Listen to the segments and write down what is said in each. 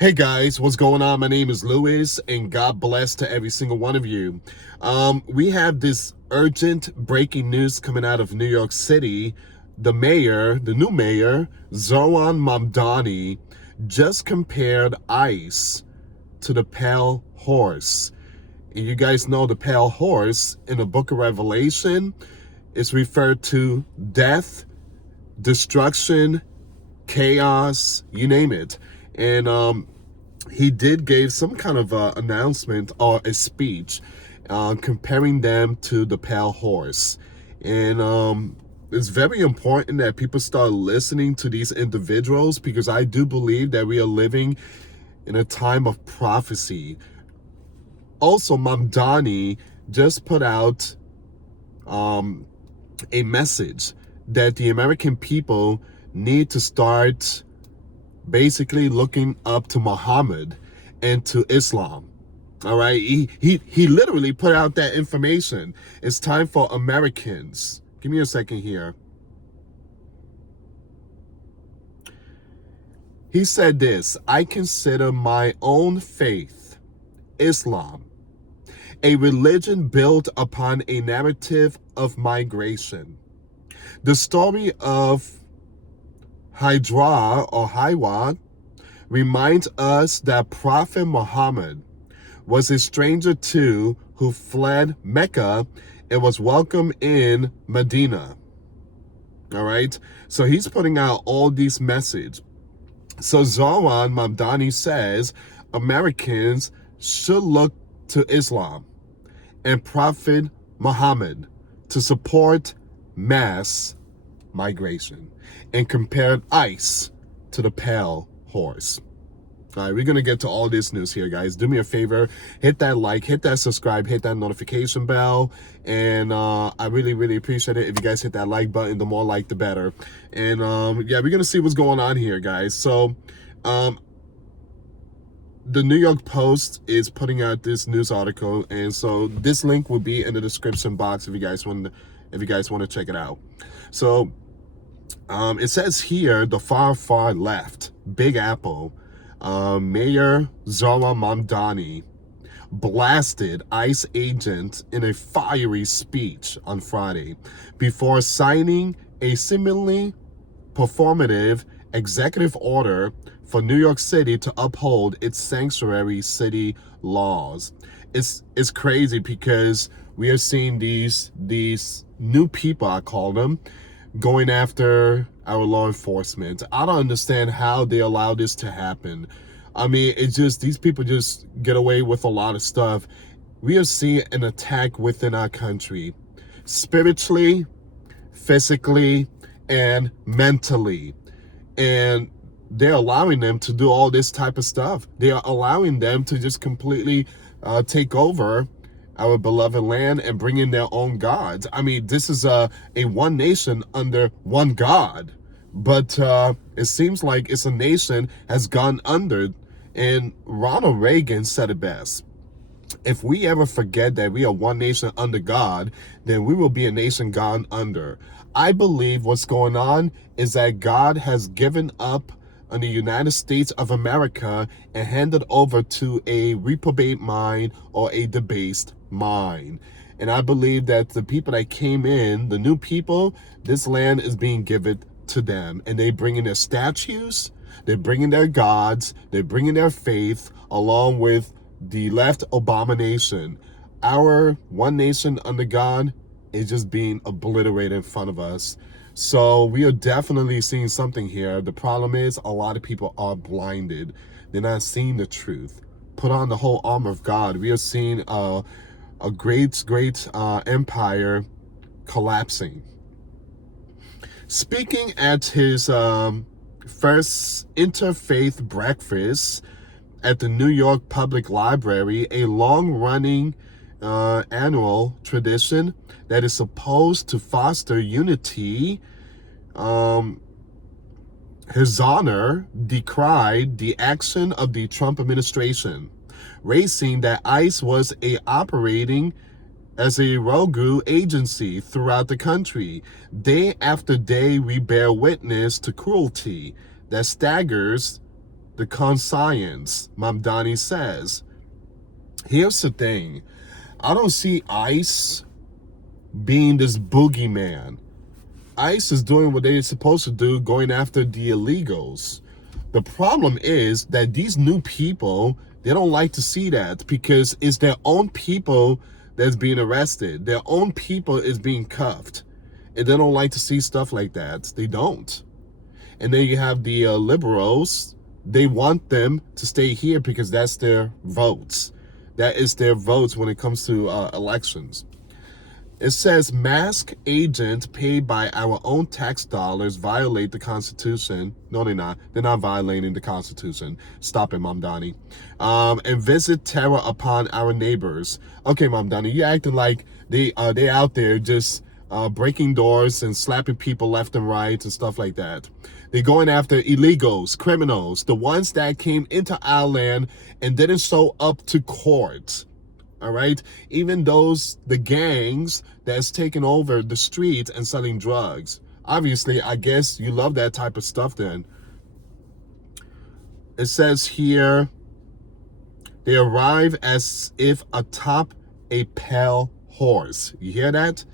Hey guys, what's going on? My name is Louis, and God bless to every single one of you. We have this urgent breaking news coming out of New York City. The new mayor, Zoran Mamdani, just compared ICE to the pale horse. And you guys know the pale horse in the book of Revelation is referred to death, destruction, chaos, you name it. And he did give some kind of announcement or a speech comparing them to the pale horse. And it's very important that people start listening to these individuals, because I do believe that we are living in a time of prophecy. Also, Mamdani just put out a message that the American people need to start basically looking up to Muhammad and to Islam. All right, he literally put out that information. It's time for Americans. Give me a second here. He said this: I consider my own faith, Islam, a religion built upon a narrative of migration. The story of Hiwa reminds us that Prophet Muhammad was a stranger too, who fled Mecca and was welcomed in Medina. All right, so he's putting out all these messages. So Zoran Mamdani says Americans should look to Islam and Prophet Muhammad to support mass migration, and compared ICE to the pale horse. All right, we're going to get to all this news here, guys. Do me a favor, hit that like, hit that subscribe, hit that notification bell, and I really, really appreciate it if you guys hit that like button. The more like, the better. And yeah, we're going to see what's going on here, guys. So the New York Post is putting out this news article, and so this link will be in the description box if you guys want to check it out. So it says here, the far left, Big Apple, Mayor Zoran Mamdani blasted ICE agents in a fiery speech on Friday before signing a seemingly performative executive order for New York City to uphold its sanctuary city laws. It's crazy, because we are seeing these new people, I call them, going after our law enforcement. I don't understand how they allow this to happen. I mean, it's just, these people just get away with a lot of stuff. We are seeing an attack within our country, spiritually, physically, and mentally. And they're allowing them to do all this type of stuff. They are allowing them to just completely take over our beloved land and bring in their own gods. I mean, this is a one nation under one God, but it seems like it's a nation has gone under. And Ronald Reagan said it best: if we ever forget that we are one nation under God, then we will be a nation gone under. I believe what's going on is that God has given up on the United States of America and handed over to a reprobate mind or a debased mind. And I believe that the people that came in, the new people, this land is being given to them. And they bring in their statues, they bring in their gods, they bring in their faith, along with the left abomination. Our one nation under God is just being obliterated in front of us. So we are definitely seeing something here. The problem is, a lot of people are blinded. They're not seeing the truth. Put on the whole armor of God. We are seeing a great empire collapsing. Speaking at his first interfaith breakfast at the New York Public Library, a long-running annual tradition that is supposed to foster unity, his honor decried the action of the Trump administration, raising that ICE was operating as a rogue agency throughout the country. Day after day, we bear witness to cruelty that staggers the conscience, Mamdani says. Here's the thing. I don't see ICE being this boogeyman. ICE is doing what they're supposed to do, going after the illegals. The problem is that these new people, they don't like to see that because it's their own people that's being arrested. Their own people is being cuffed. And they don't like to see stuff like that. They don't. And then you have the liberals. They want them to stay here because that's their votes. That is their votes when it comes to elections. It says masked agents paid by our own tax dollars violate the Constitution. No, they're not. They're not violating the Constitution. Stop it, Mamdani. And visit terror upon our neighbors. Okay, Mamdani, you're acting like they out there just breaking doors and slapping people left and right and stuff like that. They're going after illegals, criminals, the ones that came into our land and didn't show up to court. All right, even the gangs that's taking over the streets and selling drugs. Obviously, I guess you love that type of stuff then. It says here, they arrive as if atop a pale horse. You hear that?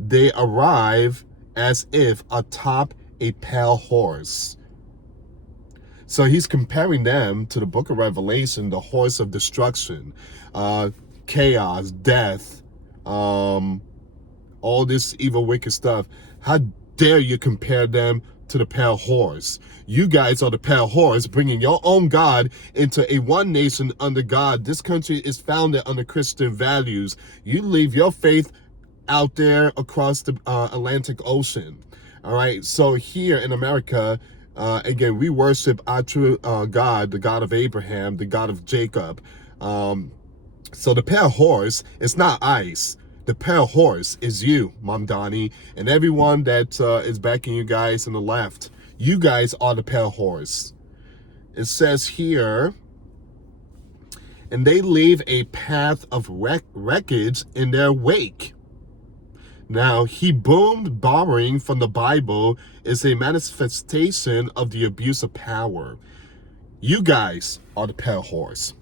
They arrive as if atop a pale horse. So he's comparing them to the book of Revelation, the horse of destruction. Chaos, death, all this evil, wicked stuff. How dare you compare them to the pale horse? You guys are the pale horse, bringing your own God into a one nation under God. This country is founded under Christian values. You leave your faith out there across the Atlantic Ocean. All right, so here in America, again, we worship our true God, the God of Abraham, the God of Jacob. So the pale horse is not ICE. The pale horse is you, Mamdani, and everyone that is backing you guys on the left. You guys are the pale horse. It says here, and they leave a path of wreckage in their wake. Now, he boomed borrowing from the Bible is a manifestation of the abuse of power. You guys are the pale horse.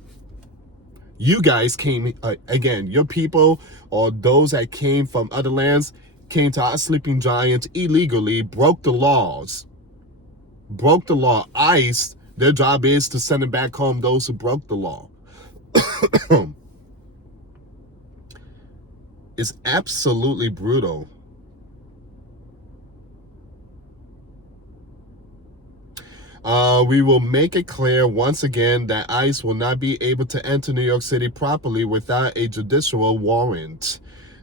You guys came, again, your people or those that came from other lands came to our sleeping giants illegally, broke the laws. Broke the law. ICE, their job is to send them back home those who broke the law. It's absolutely brutal. We will make it clear once again that ICE will not be able to enter New York City properly without a judicial warrant.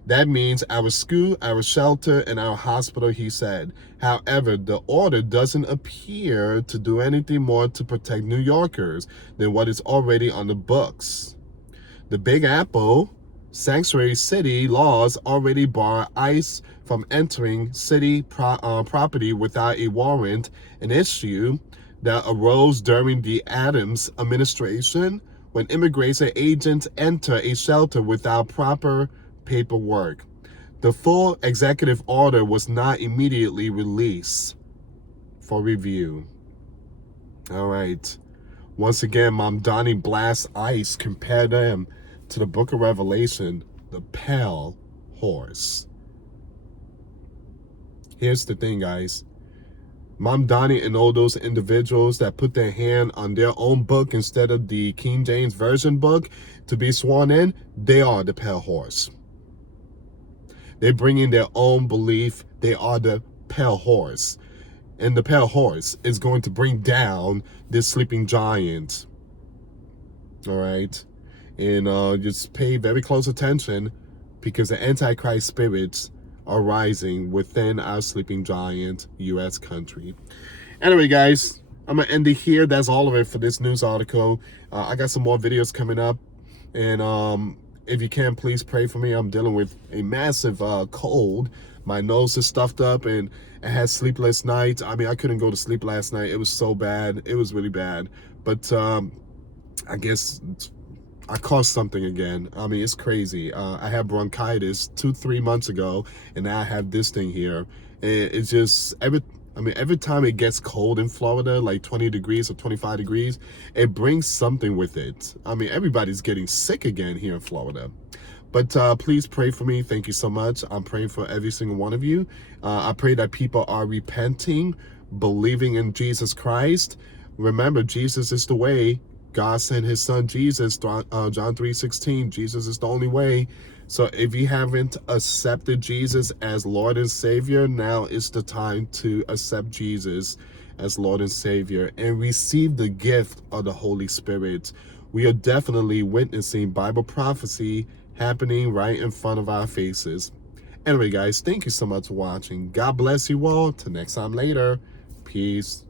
That means our school, our shelter, and our hospital, he said. However, the order doesn't appear to do anything more to protect New Yorkers than what is already on the books. The Big Apple sanctuary city laws already bar ICE from entering city property without a warrant, an issue that arose during the Adams administration when immigration agents enter a shelter without proper paperwork. The full executive order was not immediately released for review. All right. Once again, Mamdani blasts ICE, compare them to the book of Revelation, the pale horse. Here's the thing, guys. Mamdani and all those individuals that put their hand on their own book instead of the King James Version book to be sworn in, they are the pale horse. They bring in their own belief. They are the pale horse. And the pale horse is going to bring down this sleeping giant. All right? And just pay very close attention because the Antichrist spirits are rising within our sleeping giant U.S. country. Anyway, guys, I'm going to end it here. That's all of it for this news article. I got some more videos coming up. And if you can, please pray for me. I'm dealing with a massive cold. My nose is stuffed up and I had sleepless nights. I mean, I couldn't go to sleep last night. It was so bad. It was really bad. But I guess I caught something again. I mean, it's crazy. I had bronchitis 2-3 months ago, and now I have this thing here. It's just I mean, every time it gets cold in Florida, like 20 degrees or 25 degrees, it brings something with it. I mean, everybody's getting sick again here in Florida. But please pray for me. Thank you so much. I'm praying for every single one of you. I pray that people are repenting, believing in Jesus Christ. Remember, Jesus is the way. God sent his son Jesus, John 3:16. Jesus is the only way. So if you haven't accepted Jesus as Lord and Savior, now is the time to accept Jesus as Lord and Savior and receive the gift of the Holy Spirit. We are definitely witnessing Bible prophecy happening right in front of our faces. Anyway, guys, thank you so much for watching. God bless you all. Till next time later. Peace.